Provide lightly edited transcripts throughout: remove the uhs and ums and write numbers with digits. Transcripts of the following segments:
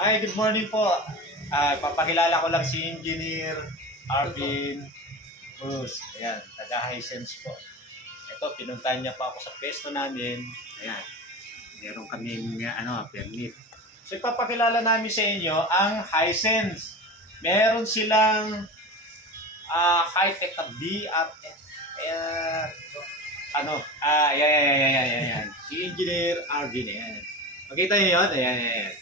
Hi, good morning po. Papakilala ko lang si Engineer Arvin Cruz. Ayan, taga-Hisense po. Ito, pinuntahan niya pa ako sa pesto namin. Ayan, meron kaming permit. So, ipapakilala namin sa inyo ang Hisense. Meron silang high-tech na VRF. Ayan. Si Engineer Arvin, ayan. Makita niyo yun? Ayan.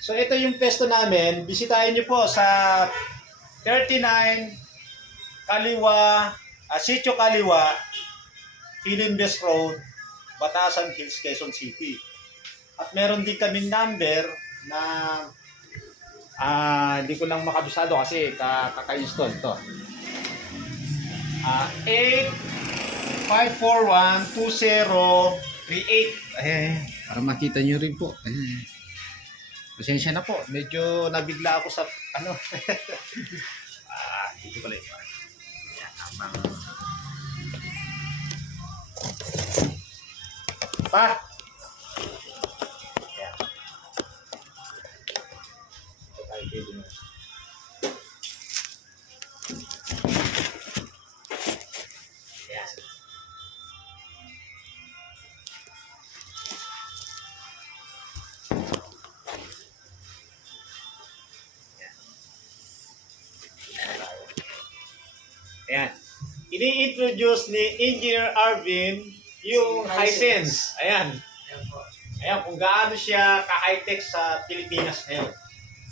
So, ito yung pesto namin. Bisitahin niyo po sa 39 Kaliwa, Sitio Kaliwa, Philinvest Road, Batasan Hills, Quezon City. At meron din kaming number na hindi ko lang makabisado kasi kaka-install to. 8541-2038. Ayan, para makita nyo rin po. Ayan. Pasensya na po. Medyo nabigla ako sa dito pala ito. Ayan, habang pa. Ayan. Ito tayo dito na. Ayan. Ayan. Ini-introduce ni Engineer Arvin yung Hisense. Ayan. Ayan, kung gaano siya ka-high-tech sa Pilipinas ngayon.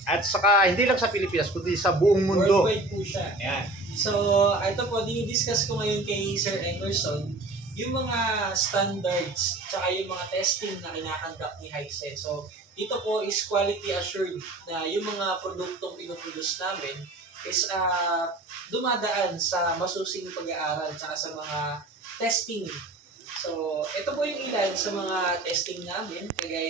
At saka, hindi lang sa Pilipinas, kundi sa buong mundo. Worldwide po siya. Ayan. So, ito po, dinidiscuss ko ngayon kay Sir Emerson yung mga standards tsaka yung mga testing na kinakandak ni Hisense. So, dito po is quality assured na yung mga produktong pinoproduce namin is dumadaan sa masusing pag-aaral tsaka sa mga testing. So, ito po yung ilan sa mga testing namin, kagaya